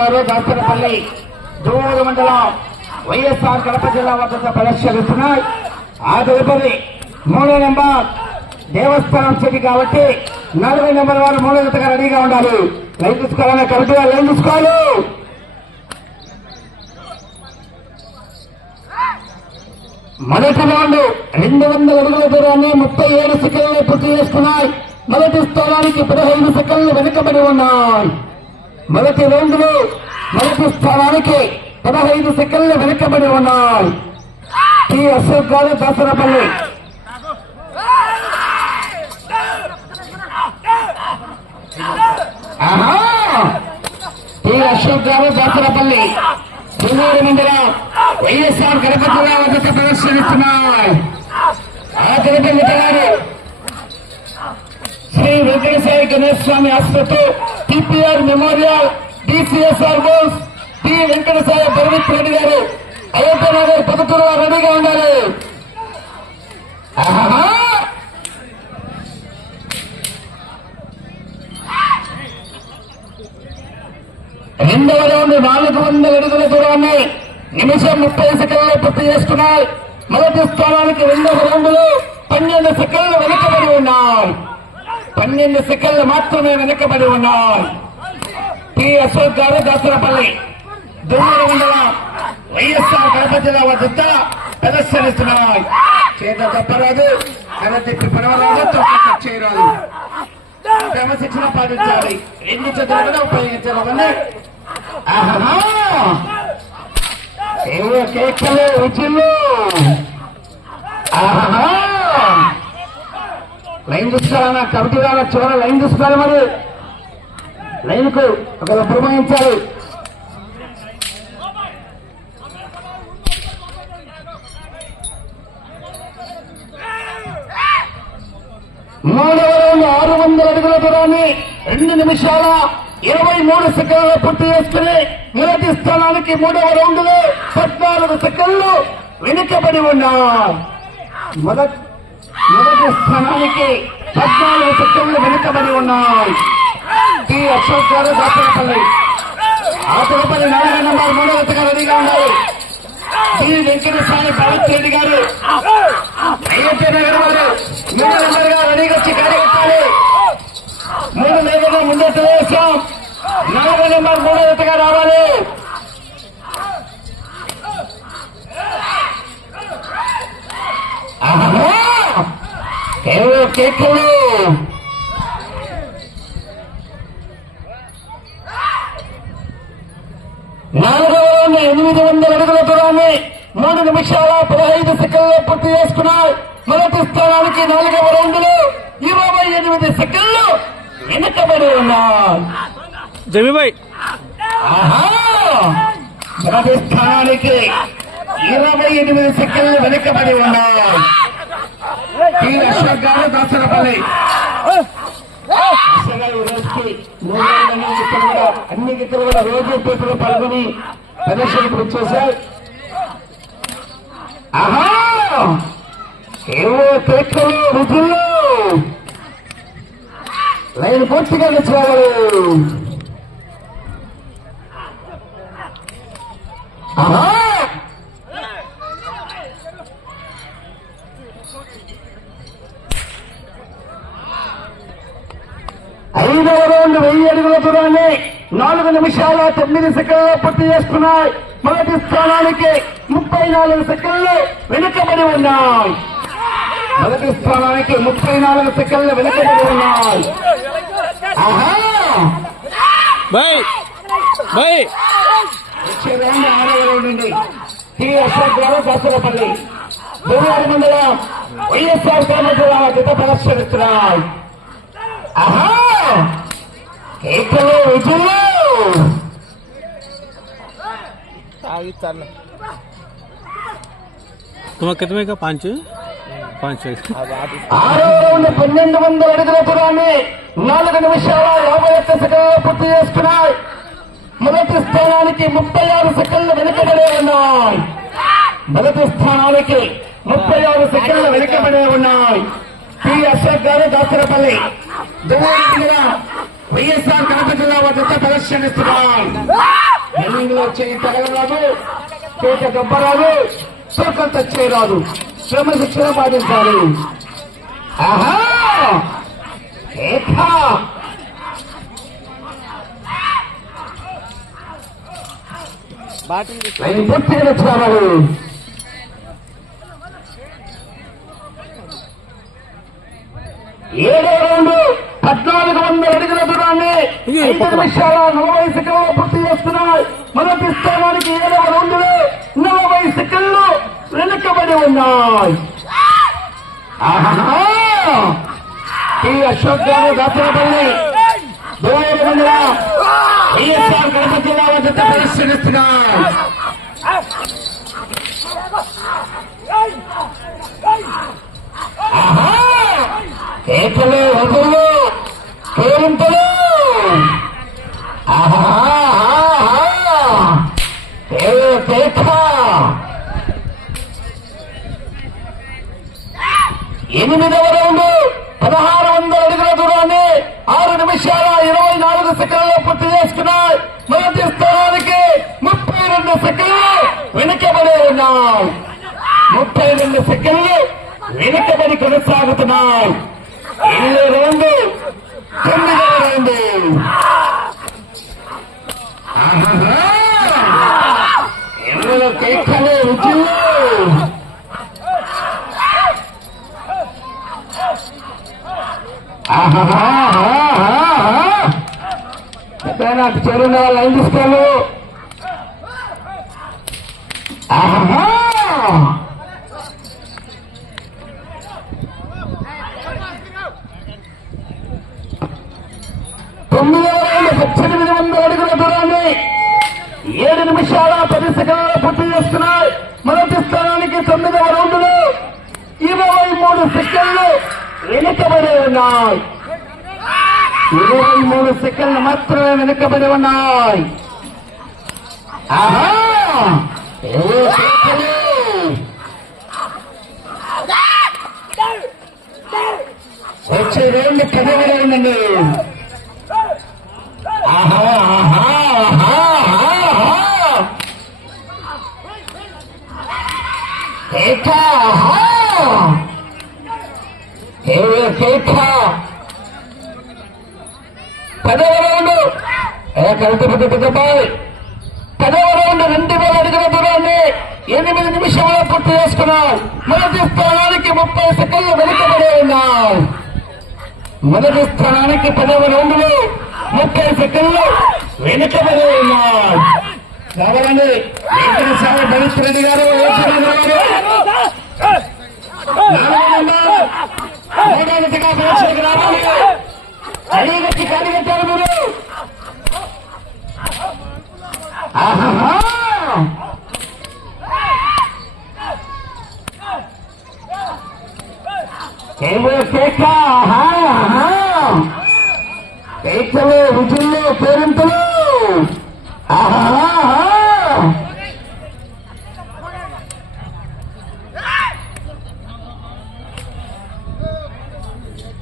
గారు దాసరపల్లి దూరు మండలం వైఎస్ఆర్ కడప జిల్లా వద్ద ప్రదర్శనిస్తున్నాయి ఆ తదుపరి మూడో నెంబర్ దేవస్థానం చెట్టు కాబట్టి నలభై నెంబర్ వారు మూడో జతగా రెడీగా ఉండాలి. లైన్ తీసుకోవాలన్నా కరెక్ట్గా లైన్ తీసుకోవాలి. మొదటి రౌండ్ రెండు వందల అడుగుల దూరాన్ని ముప్పై ఏడు సెకండ్లు పూర్తి చేస్తున్నాయి. మొదటి స్థానానికి పదహైదు సెకండ్లు వెనుకబడి ఉన్నాయి. మొదటి రౌండ్లో మొదటి స్థానానికి పదహైదు సెకండ్లు వెనుకబడి ఉన్నారు టి అశోక్ గారు దాసరపల్లి. టి అశోక్ గారు దాసరపల్లి. తుమ్మూరు మండలం వైఎస్ఆర్ కడప వద్ద ప్రదర్శనిస్తున్నాయి. ఆ కడప గారు శ్రీ వెంకటేశ్వర గణేష్ స్వామి ఆస్పత్రి. టిపిఆర్ మెమోరియల్ డిసిఎస్ఆర్ బోల్స్ టి వెంకటేశ్వర పరమిత్ రెడ్డి గారు అయోధ్య నగర్ పదకొండు రెడీగా ఉండాలి. రెండవ రౌండ్ నాలుగు వందల అడుగుల దూరాన్ని నిమిషం ముప్పై సెకండ్లు పూర్తి చేసుకున్నాయి మొదటి స్థానానికి రెండవ రౌండ్లో పన్నెండు సెకండ్లు వెనుకబడి ఉన్నాయి. పన్నెండు సెకండ్లు మాత్రమే వెనుకబడి ఉన్నాయి. పి. అశోక్ గారు దాసరపల్లి. దూర మండలం వైఎస్ఆర్ కడప జిల్లా వద్ద ప్రదర్శనిస్తున్నాయి. చేత తప్పరాదు. కథ తిప్పి పడవరాదు. తొక్క చేయరాదు. క్రమశిక్షణ పాటించాలి. ఎన్ని చదువులు కూడా ఉపయోగించాలని ఆహా! ఏవో కేకలు రుచులు ఆహా! లైన్ చూసుకోవాలన్నా కమిటీ వాళ్ళ చివర లైన్ చూసుకోవాలి మరి. లైన్కు ఒక పురమాయించాలి మూడవ ఆరు వందల అడుగుల దూరాన్ని రెండు నిమిషాల ఇరవై మూడు సెకండ్లు పూర్తి చేసుకుని మొదటి స్థానానికి మూడవ రౌండ్లో పద్నాలుగు సెకండ్లు వెనుకబడి ఉన్నారు మొదటి మొదటి స్థానానికి పద్నాలుగు సెకండ్లు వెనుకబడి ఉన్నాయి. టి అశోక్ గారు దాపనపల్లి ఆ తదుపరి నాలుగు నెంబర్ మూడో జతగా రెడీగా ఉండాలి. టి వెంకటస్వామి భరత్ రెడ్డి గారు. అయ్యప్ప నగర్ వారు మూడు నెంబర్గా రెడీగా వచ్చి కార్యకర్తాలు మూడు నెంబర్గా ముందస్తు వేస్తాం. నాలుగు నెంబర్ మూడో జతగా రావాలి. కేకులు నాలుగవ ఎనిమిది వందల అడుగుల దూరాన్ని మూడు నిమిషాల పదహైదు సెకండ్లు పూర్తి చేసుకున్నాయి. మొదటి స్థానానికి నాలుగవ రౌండ్లో ఇరవై ఎనిమిది సెకండ్లు వెనుకబడి ఉన్నాయి. జమీబాయ్! మొదటి స్థానానికి ఇరవై ఎనిమిది సెకండ్లు వెనుకబడి ఉన్నాయి. టి అశోక్ గారు దాసరపల్లి. కూడా అన్ని గీతలు కూడా రోజు పేపర్లో పాల్గొని ప్రదర్శనకు వచ్చేసాయి ఆహా! ఏవో కేకలు రుజులు లైన్ పూర్తిగా తెచ్చుకోవాలి ఆహా! ఐదవ రౌండ్ వెయ్యి అడుగుల దూరాన్ని నాలుగు నిమిషాల తొమ్మిది సెకండ్లు పూర్తి చేసుకున్నాయి మొదటి స్థానానికి ముప్పై నాలుగు సెకండ్లు వెనుకబడి ఉన్నాయి మొదటి స్థానానికి ముప్పై నాలుగు సెకండ్లు వెనుకబడి ఉన్నాయి ఆరవ రౌండ్ టి అశోక్ గారు దాసరపల్లి దూరారి మండలం వైఎస్ఆర్ కామజిల్లా జత ప్రదర్శనిస్తున్నాయి ఆహా కేకలు రుజువులు तुम्हारा कितने का पाँच पाँच ఆరో రౌండ్ పన్నెండు వందల అడుగుల దూరాన్ని నాలుగు నిమిషాల యాభై ఒక్క సెకండ్లు పూర్తి చేసుకున్నాయి మొదటి స్థానానికి ముప్పై ఆరు సెకండ్లు వెనుకబడే ఉన్నాయి మొదటి స్థానానికి ముప్పై ఆరు సెకండ్లు వెనుకబడే ఉన్నాయి పి అశోక్ గారు దాసరపల్లి దువ్వూరు దగ్గర వైఎస్ఆర్ కడప జిల్లా వద్ద ఎన్నింటిలో చేయి తగలరాదు చేత గబ్బరాదు తూకం తెచ్చేరాదు క్రమశిక్షణ పాటించాలి ఆహా! పూర్తిగా తెచ్చుకోవాలి. ఏడో రౌండ్ పద్నాలుగు వందల అడుగుల దూరాన్ని ఐదు. నిమిషాల నలభై సెకండ్లు పూర్తి చేస్తున్నాయి మొదటి స్థానానికి ఏడవ రౌండ్లో నలభై సెకండ్లు వెనుకబడి ఉన్నాయి! టి అశోక్ గారు దాసరపల్లి దూరం మండల వైఎస్ఆర్ కడప జిల్లా వద్ద ప్రదర్శనిస్తున్నారు ఆహా! కేకలు వదులు కేరింతలు ఆహా! ఆహా! కేక కేక ఎనిమిదవ రౌండ్ పదహారు వందల అడుగుల దూరాన్ని ఆరు నిమిషాల ఇరవై నాలుగు సెకండ్లు పూర్తి చేసుకున్నాయి మొదటి స్థానానికి ముప్పై రెండు సెకండ్లు వెనుకబడి ఉన్నాయి ముప్పై రెండు సెకండ్లు వెనుకబడి కొనసాగుతున్నాయి ఎనిమిది రౌండ్ తొమ్మిదవ రౌండ్ ఆహాహా! ఎన్నో కేకలు రుచులు నాకు అటు చేరున్న వాళ్ళు లైన్ తీసుకోవాలి తొమ్మిది వేల పద్దెనిమిది వందల అడుగుల దూరాన్ని ఏడు నిమిషాల పది సెకండ్ల పూర్తి చేస్తున్నాయి. మొదటి స్థానానికి తొమ్మిదవ రౌండ్లు ఇరవై మూడు సెకండ్లు వెనుకబడి ఉన్నాయి. ఇరవై మూడు సెకండ్లు మాత్రమే వెనుకబడి ఉన్నాయి ఆహా ఏవో కేకలు. వచ్చే రెండు పదవి ఉండండి ఆహా ఆహా ఆహా ఆహా కేక ఆహా ఏవో కేక పదవ రౌండ్ ఏ కరెంటు పదవ రౌండ్ రెండు వేల అడుగుల దూరాన్ని ఎనిమిది నిమిషంలో పూర్తి చేసుకున్నాం మొదటి స్థానానికి ముప్పై సెకండ్లు వెనుకబడి ఉన్నాం మొదటి స్థానానికి పదవ రౌండ్లు ముప్పై సెకండ్లు వెనుకబడి ఉన్నాం కావాలండి వెంకట స్వామి భవిష్య రెడ్డి గారు మూడవ గారు నాలుగు రావాలి అడిగట్టి కడిగట్టారు మీరు కేవల కేక కేకలు రుచులు పేరింతలు ఆహా, ఆహా!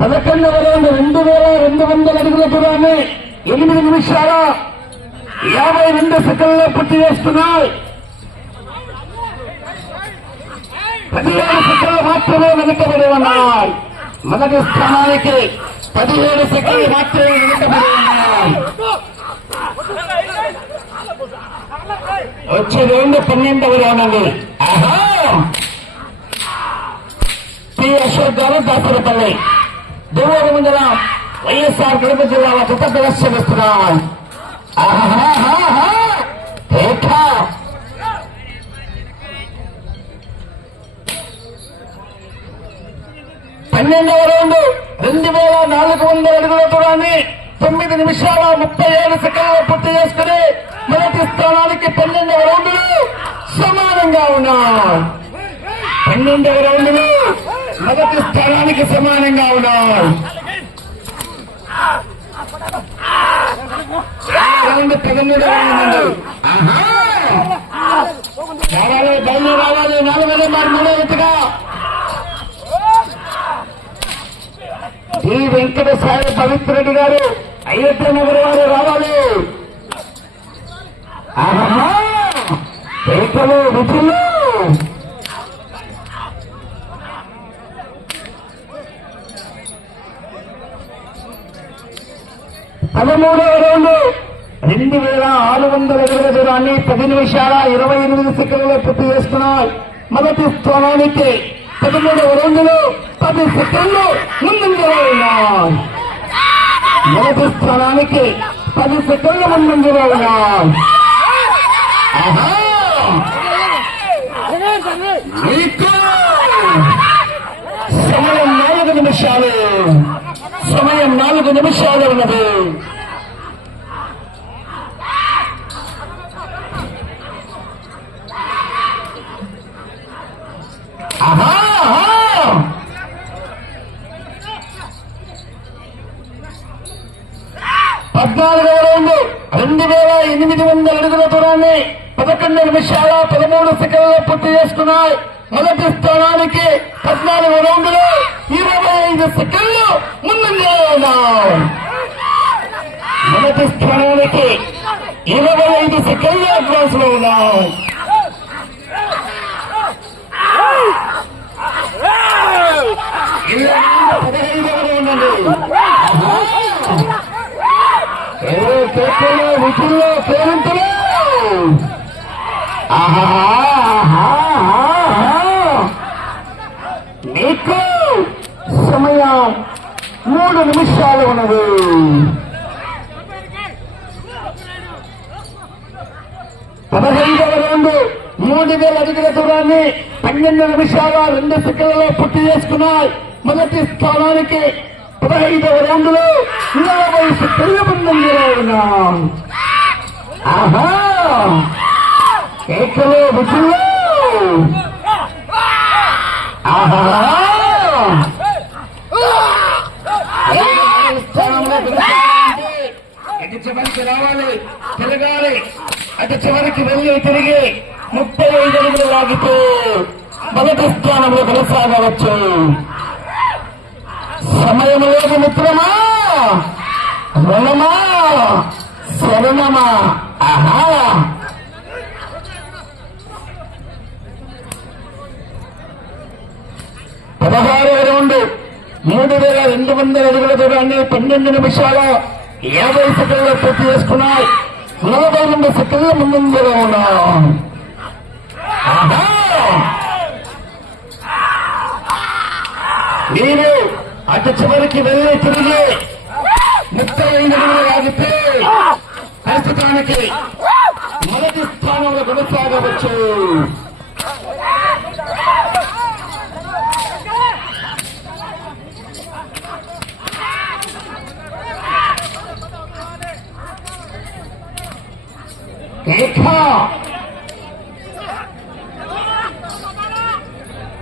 పదకొండవ రెండు వేల రెండు వందల అడుగుల దూరాన్ని ఎనిమిది నిమిషాల యాభై రెండు సెకండ్లో పూర్తి చేస్తున్నాయి. పదిహేడు సెకండ్లు మాత్రమే వెనుకబడి ఉన్నాయి. మొదటి స్థానానికి పదిహేడు సెకండ్లు మాత్రమే వెనుకబడి ఉన్నాయి. వచ్చే రెండు పన్నెండవ రౌండ్ ఆహా! పి అశోక్ గారు దాసరపల్లి. దువ్వూరు మండలం వైఎస్ఆర్ కడప జిల్లాలో కృతజ్ఞత చేస్తున్నారు పన్నెండవ రౌండ్ రెండు వేల నాలుగు వందల అడుగుల దూరాన్ని తొమ్మిది నిమిషాల ముప్పై ఏడు సెకండ్లు పూర్తి చేసుకుని మొదటి స్థానానికి పన్నెండవ రౌండ్లు సమానంగా ఉన్నాం పన్నెండవ రౌండ్లు మొదటి స్థానానికి సమానంగా ఉన్నాం రౌండ్ పదమూడు రౌండ్ రావాలి బయలు రావాలి. నాలుగు నెంబర్ మూడో విత్తగా శ్రీ వెంకట సాయి పవిత్ర రెడ్డి గారు అయోధ్య నగర్ వారు రావాలి. ఆహా! విధులు పదమూడవ రౌండ్. రెండు వేల ఆరు వందల ఇరవై దూరాన్ని పది నిమిషాల ఇరవై ఎనిమిది సెకండ్లో పూర్తి చేసుకున్నాయి. మొదటి స్థానానికి పదమూడవ రౌండ్లో పది సెకండ్లు ముందంజలో ఉన్నాయి. మొదటి స్థానానికి పది సెకండ్ల ముందంజలో సమయం నాలుగు నిమిషాలు. సమయం నాలుగు నిమిషాలు ఉన్నది. ఆహా! ఆహా! పద్నాలుగవ రౌండ్. రెండు వేల ఎనిమిది వందల అడుగుల దూరాన్ని పదకొండు నిమిషాల పదమూడు సెకండ్లో పూర్తి చేసుకున్నాయి. మొదటి స్థానానికి పద్నాలుగు రౌండ్లు ఇరవై ఐదు సెకండ్లు ముందంజలో మొదటి స్థానానికి ఇరవై ఐదు సెకండ్లు అడ్వాన్స్లో ఉన్నాం నీకు సమయం మూడు నిమిషాలు ఉన్నది పదహైదవ రెండు మూడు వేల అడుగుల దూరాన్ని పన్నెండు నిమిషాల రెండు సెకండ్లలో పూర్తి చేసుకున్నాయి. మొదటి స్థానానికి పదహైదవ రౌండ్లో నలభై సెకండ్ల ముందంజలో ఆహా. ఏకలో విసులు అటు చివరికి రావాలి తిరగాలి. అటు చివరికి వెళ్ళి తిరిగి ముప్పై ఐదు అడుగులు లాగితే మొదటి స్థానంలో కొనసాగవచ్చు. సమయం లేదు మిత్రమా? రుణమా? శరణమా? ఆహా! పదహారు రౌండ్. మూడు వేల రెండు వందల అడుగుల దూరాన్ని పన్నెండు నిమిషాల యాభై సెకండ్లు పూర్తి చేసుకున్నాయి. నలభై రెండు సెకండ్ల ముందంజలో ఉన్నాం. మీరు అటు చివరికి వెళ్ళి తిరిగి ముప్పై ఐదు అడుగులు ఆగితే ప్రస్తుతానికి మొదటి స్థానంలో కొనసాగవచ్చు.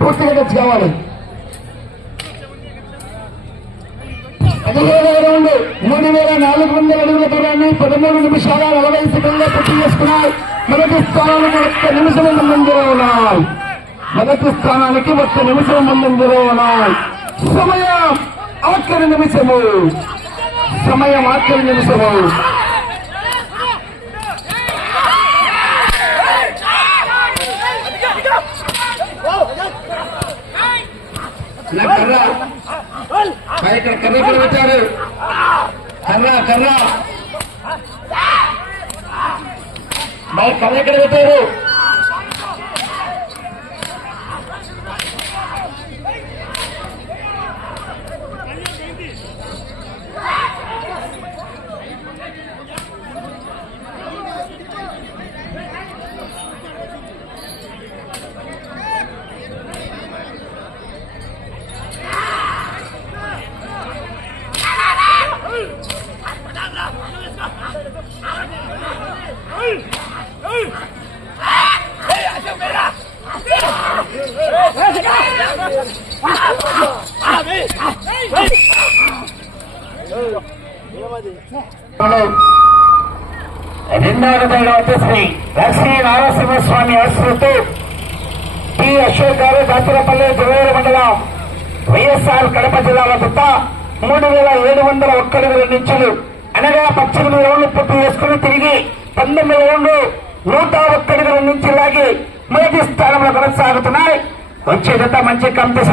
పూర్తిగా టచ్ కావాలి. పదిహేను రౌండ్ మూడు వేల నాలుగు వందల అడుగుల దూరాన్ని పదమూడు నిమిషాల నలభై సెకండ్లో పూర్తి చేసుకున్నాయి. మొదటి స్థానానికి ఒక్క నిమిషం ముందంజలో ఉన్నాయి. మొదటి స్థానానికి ఒక్క నిమిషం ముందంజలో ఉన్నాయి. సమయం ఆఖరి నిమిషము. సమయం ఆఖరి నిమిషము. నా కర్ర. ఇక్కడ కర్ర ఇక్కడ పెట్టారు. కర్ర కర్ర. బై కర్ర ఇక్కడ పెట్టారు? రెండవ విధంగా వచ్చేసి లక్ష్మీ నారసింహస్వామి ఆశ్రతో టి అశోక్ గారు దాతరపల్లి జగవేరు మండలం వైఎస్ఆర్ కడప జిల్లాల గుత్త మూడు వేల ఏడు వందల ఒక్క నిచ్చులు అనగా పద్దెనిమిది రౌండ్లు పూర్తి చేసుకుని తిరిగి పంతొమ్మిది రౌండ్లు నూట ఒక్కడుగుల నుంచి లాగి మొదటి స్థానంలో కొనసాగుతున్నాయి. వచ్చేదంతా మంచి కంపెనీ